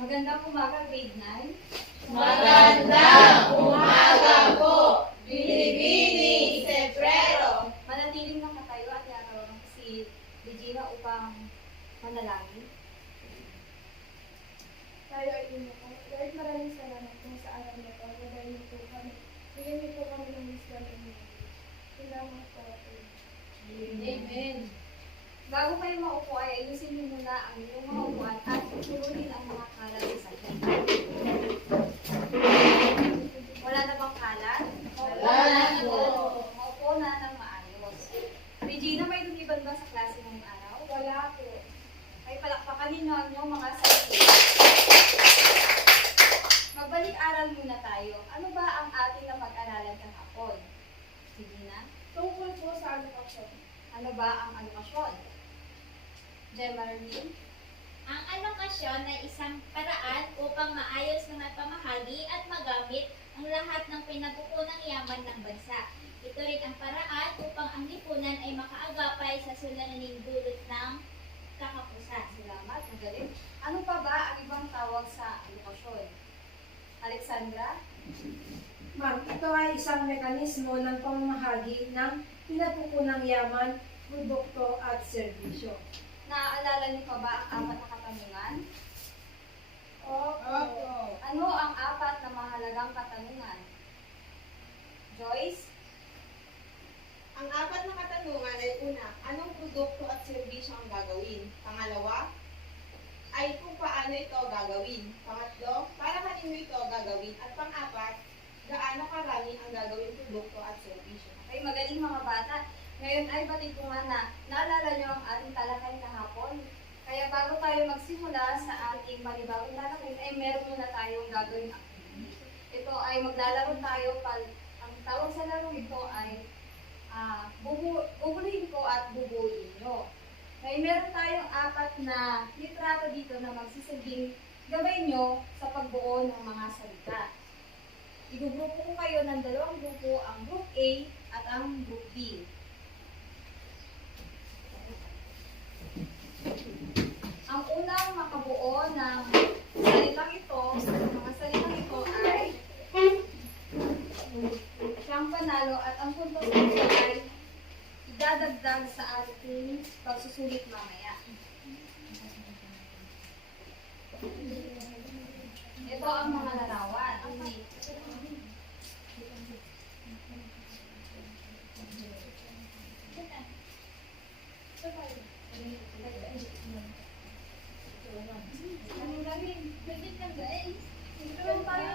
Magandang umaga, grade 9. Magandang umaga po, Binibining Seprero. Manatiling nakatayo at yaroon si Regina upang manalangin. Tayo ay umupo. Lord, maraming salamat po sa araw na ito. Gabay niyo po kami. Bigyan niyo po kami ng wisdom and knowledge. Salamat po. Amen. Bago kayo maupo ay ayusin niyo muna ang inyong mga upuan at surunin ang mga kalat sa sakit. Wala na bang kalat? Wala na po. Maupo na ng maayos. Regina, may lumiban ba sa klase ngayong araw? Wala po. Ay palakpakan ninyo ang inyong mga sarili. Magbalik-aral muna tayo. Ano ba ang ating napag-aralan kahapon? Regina, Tungkol po sa alokasyon. ano ba ang alokasyon? Jemarine? Ang alokasyon ay isang paraan upang maayos na mapamahagi at magamit ang lahat ng pinagkukunang yaman ng bansa. Ito rin ang paraan upang ang lipunan ay makaagapay sa suliraning dulot ng kakapusan. Salamat, magaling. Ano pa ba ang ibang tawag sa alokasyon? Alexandra? Ma'am, ito ay isang mekanismo ng pamamahagi ng pinagkukunang yaman, produkto at serbisyo. Naaalala niyo pa ba ang apat na katanungan? Opo. Ano ang apat na mahalagang katanungan? Joyce? Ang apat na katanungan ay una, anong produkto at serbisyo ang gagawin? Pangalawa, ay kung paano ito gagawin. Pangatlo, para kanino ito gagawin. At pang-apat, gaano karami ang gagawin produkto at serbisyo. Okay, magaling mga bata. Ngayon ay batid ko nga na naalala niyo ang ating talakay kahapon. Kaya bago tayo magsimula sa ating panibagong talakay, ay meron muna tayong gagawin activity. Ito ay maglalaro tayo. Ang tawag sa laro ito ay bubulihin ko at bubuin nyo. Ngayon meron tayong apat na litrato dito na magsisilbing gabay nyo sa pagbuo ng mga salita. Igugrupo ko kayo ng dalawang grupo, ang group A at ang group B. Ang unang makabuo ng salitang ito, mga salitang ito ay siyang panalo at ang puntos nito ay idadagdag sa ating pagsusulit mamaya. Ito ang mga larawan. Anong gawin? Pwede ka guys. Ito lang tayo.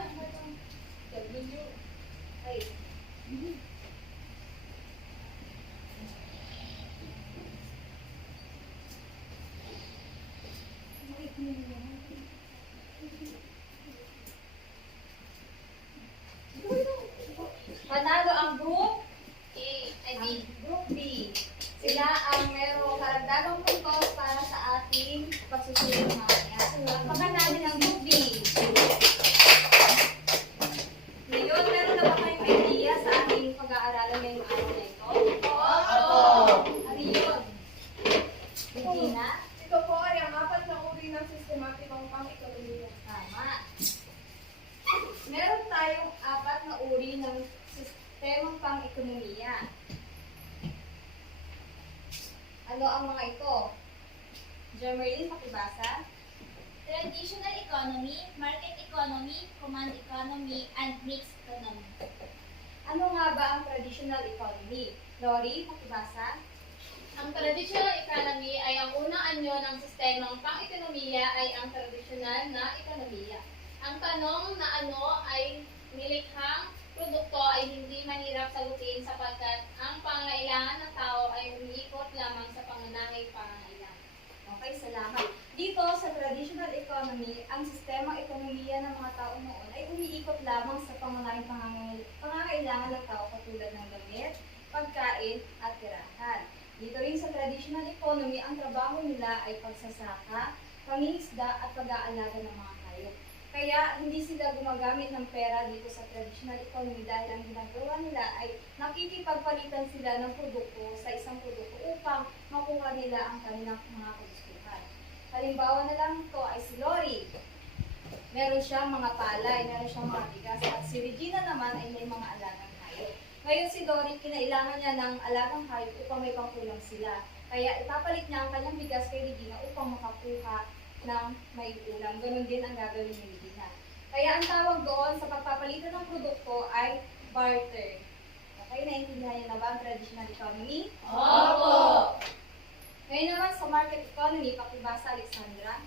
Ay. Panalo ang group A, ay B. Group B. Sila ang merong karagdagang puntos para sa ating pagsusulit mamaya. Pagka namin ang Group B. Ngayon, meron na ba kayong idea sa ating pag-aaralan ngayong araw na ito? Opo. Ano yun? Regina? Ito po ay ang apat na uri ng sistematikong pang-ekonomiya. Tama. Meron tayong apat na uri ng sistemang pang-ekonomiya. Ano ang mga ito? Jermaine, pakibasa. Traditional economy, market economy, command economy, and mixed economy. Ano nga ba ang traditional economy? Lori, pakibasa. Ang traditional economy ay ang unang anyo ng sistemang pang-ekonomiya ay ang tradisyonal na ekonomiya. Ang tanong na ano ay nilikhang produkto ay hindi mahirap sagutin sapagkat ang pangangailangan ng tao ay umiikot lamang sa pangunahing pangangailangan. Okay, salamat. Dito sa traditional economy, ang sistemang ekonomiya ng mga tao noon ay umiikot lamang sa pangunahing pangangailangan ng tao katulad ng gamit, pagkain, at tirahan. Dito rin sa traditional economy, ang trabaho nila ay pagsasaka, pangingisda at pag-aalaga ng mga hayop. Kaya hindi sila gumagamit ng pera dito sa traditional economy dahil ang ginagawa nila ay nakikipagpalitan sila ng produkto sa isang produkto upang makuha nila ang kanilang mga kagustuhan. Halimbawa na lang ito ay si Lori. Meron siyang mga palay, meron siyang mga bigas. At si Regina naman ay may mga alagang hayop. Ngayon si Dory, kinailangan niya ng alagang hayop upang may pangkulang sila. Kaya ipapalit niya ang kanyang bigas kay Regina upang makakuha ng may ulam. Ganon din ang gagawin ni Regina. Kaya ang tawag doon sa pagpapalitan ng produkto ay barter. Okay, naintindihan niyo na ba ang traditional economy? Opo! Ngayon naman sa market economy, pakibasa Alexandra.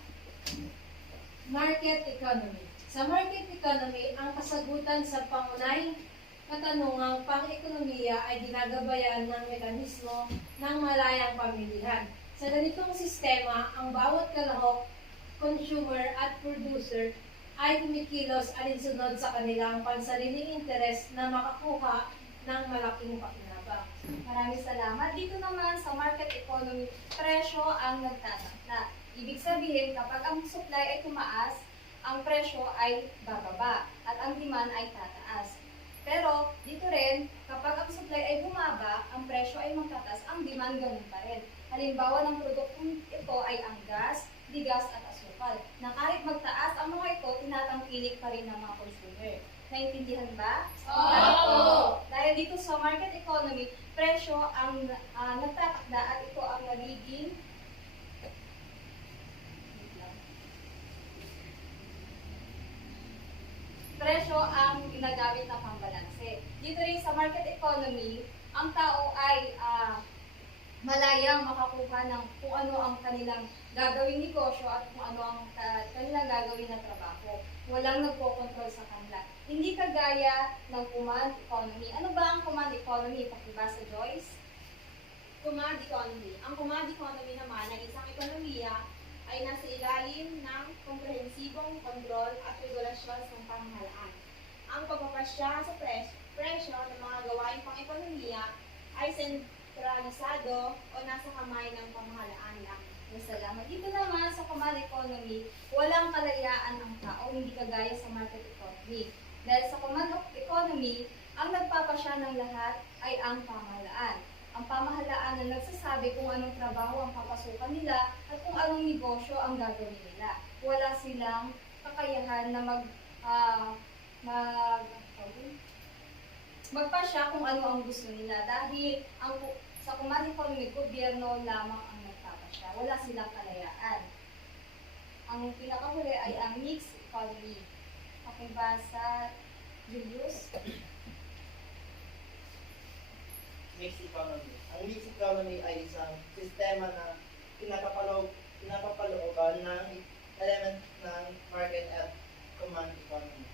Market economy. Sa market economy, ang kasagutan sa pangunahing katanungang pang-ekonomiya ay ginagabayan ng mekanismo ng malayang pamilihan. Sa ganitong sistema, ang bawat kalahok, consumer at producer ay kumikilos alinsunod sa kanilang pansariling interes na makakuha ng malaking pakinabang. Maraming salamat. Dito naman sa market economy, presyo ang nagtatakda. Ibig sabihin, kapag ang supply ay tumaas, ang presyo ay bababa at ang demand ay tataas. Pero dito rin, kapag ang supply ay bumaba, ang presyo ay magtataas, ang demand ganun pa rin. Halimbawa ng produktong ito ay ang gas, bigas at asukal, na kahit magtaas ang mga ito, tinatangkilik pa rin ng mga consumer. Naintindihan ba? Opo! Dahil dito sa market economy, presyo ang nagtatakda at ito ang nagiging presyo ang ginagamit na pambalanse. Dito rin sa market economy, ang tao ay malayang makakuha ng kung ano ang kanilang gagawing negosyo at kung ano ang kanilang gagawin na trabaho. Walang nagpo-control sa kanila. Hindi kagaya ng command economy. Ano ba ang command economy? Pakibasa, Joyce. Command economy. Ang command economy naman ng isang ekonomiya ay nasa ilalim ng komprehensibong kontrol at regulasyon ng pamahalaan. Ang pagpapasya sa presyo ng mga gawain pang-ekonomiya ay sentralisado o nasa kamay ng pamahalaan lang. Salamat. Dito naman sa command economy, walang kalayaan ang tao, hindi kagaya sa market economy. Dahil sa command economy, ang nagpapasya ng lahat ay ang pamahalaan. Ang pamahalaan na nagsasabi kung anong trabaho ang papasukan nila at kung anong negosyo ang gagawin nila. Wala silang kakayahan na magpasya kung ano ang gusto nila dahil sa command economy, gobyerno lamang ang nagpapasya. Wala silang kalayaan. Ang pinakahuli ay ang mixed economy. Pakibasa, Julius. Mixed economy. Ang mixed economy ay isang sistema na pinapapalooban ng element ng market at command economy.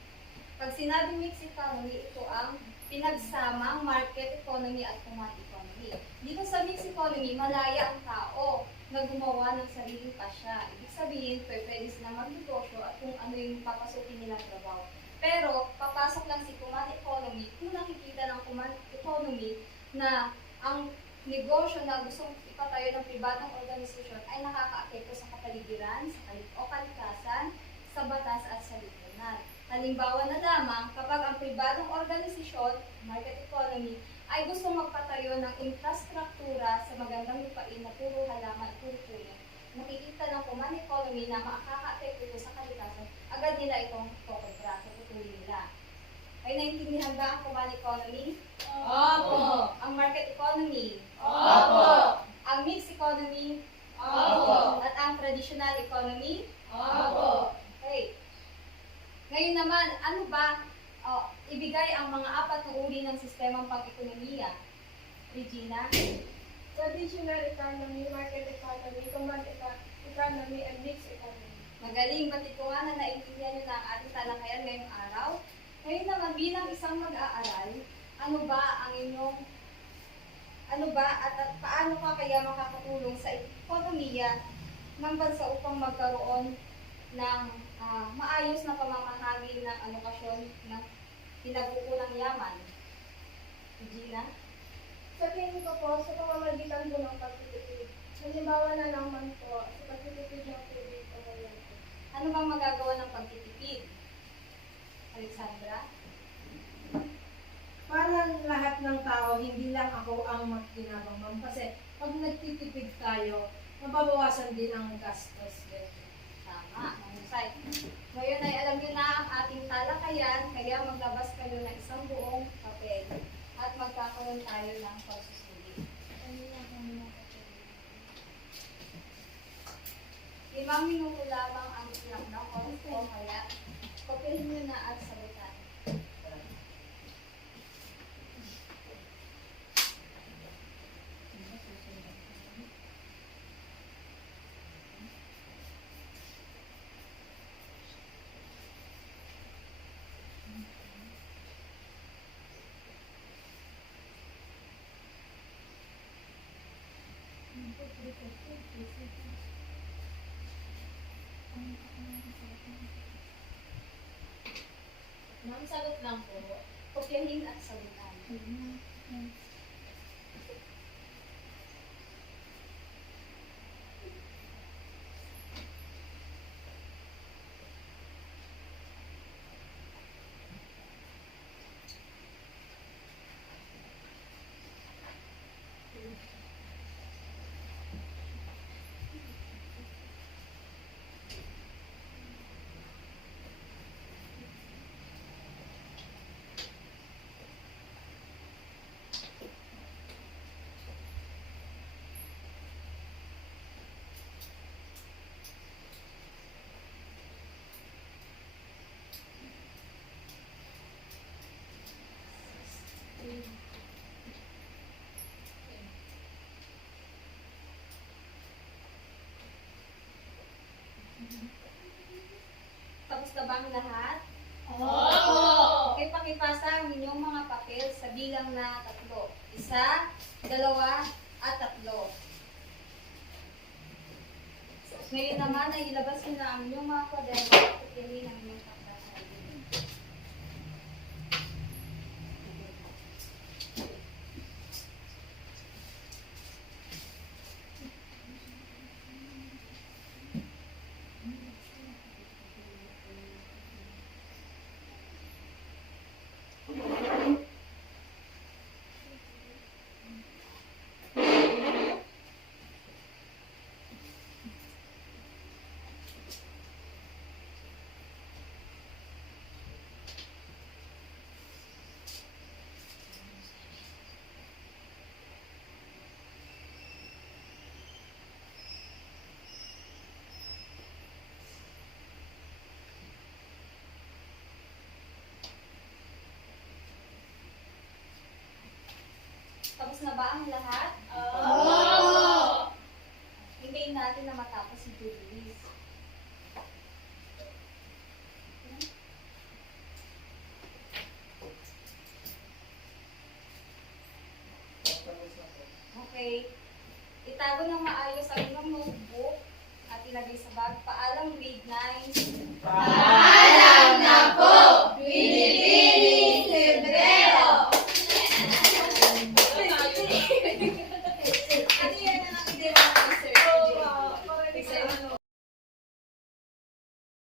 Pag sinabing mixed economy, ito ang pinagsamang market economy at command economy. Dito sa mixed economy, malaya ang tao na gumawa ng sariling pasya. Ibig sabihin, pwede silang magnegosyo at kung ano yung papasukin nilang trabaho. Pero, papasok lang si command economy kung nakikita ng command economy na ang negosyo na gustong ipatayo ng pribadong organisasyon ay nakakaapekto sa kapaligiran, o kalikasan, sa batas at sa lipunan. Halimbawa na lamang, kapag ang pribadong organisasyon, market economy, ay gustong magpatayo ng infrastruktura sa magandang lupain na puro halaman, puro puno, nakikita ng command economy na makakaapekto ito sa kalikasan, agad nila itong kokontra, tutuloy nila. Ay naintindihan ba ang command economy? Opo! Ang market economy? Opo! Ang mixed economy? Opo! At ang traditional economy? Opo! Okay. Ngayon naman, ano ba ibigay ang mga apat na uri ng sistemang pang-ekonomiya? Regina? Traditional economy, market economy, command economy, and mixed economy. Magaling, batid ko nga na naintindihan nyo na ang ating talakayan ngayong araw. Ngayon naman, bilang isang mag-aaral, ano ba at paano ka kaya makakatulong sa ekonomiya ng bansa upang magkaroon ng maayos na pamamahagi ng alokasyon ng pinagkukulang yaman? Regina? Sa tingin ko po, sa pamamagitan po ng pagtitipid. Halimbawa na naman po, sa pagtitipid ng tubig o kuryente. Ano bang magagawa ng pagtitipid? Alexandra? Para lahat ng tao, hindi lang ako ang makinabang, ma'am. Kasi pag nagtitipid tayo, mababawasan din ang gastos. Tama, mahusay. Ngayon ay alam niyo Kaya maglabas kayo ng isang buong papel at magkakaroon tayo ng pagsusuli. 5 minuto lamang ang ilang na o kaya kopyahin nyo na at sagutan. Ma'am, sagot lang po. Kopyahin at sagutan. Tapos na ba ang lahat? Opo! Okay, pakipasa ang inyong mga papel sa bilang na 3. 1, 2, at 3. Ngayon naman ay ilabas nyo na ang inyong mga kwaderno at kopyahin ang inyong kaklase. Tapos na ba ang lahat? Opo! Hintayin natin na matapos si Julie. Tapos na po. Okay. Itago ng maayos ang inyong notebook at ilagay sa bag. Paalam grade 9. Paalam na po!